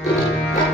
Música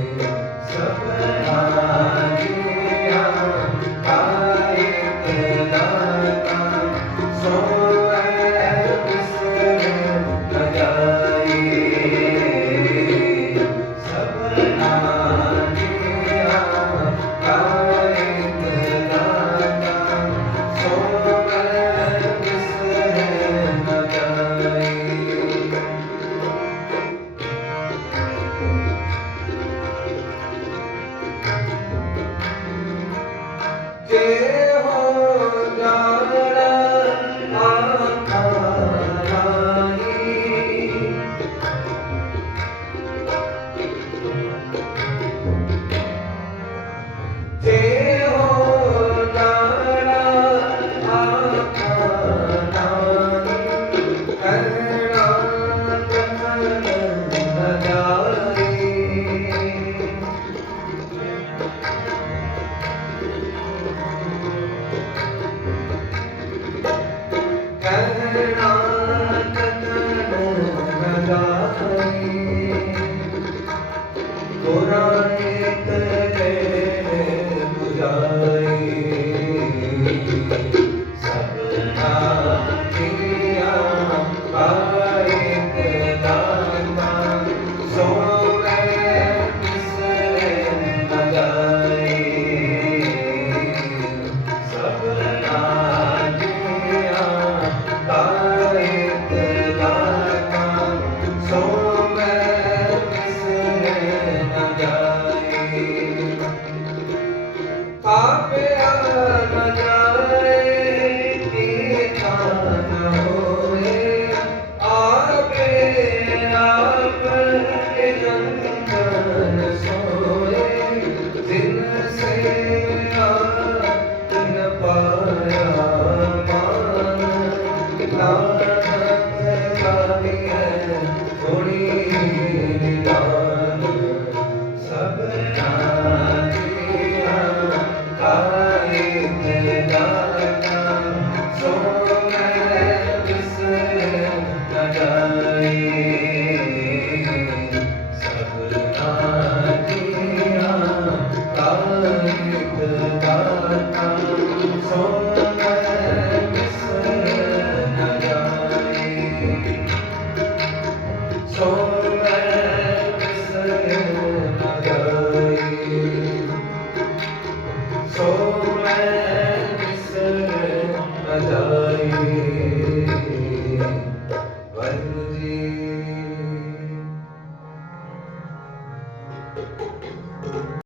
कर So I'm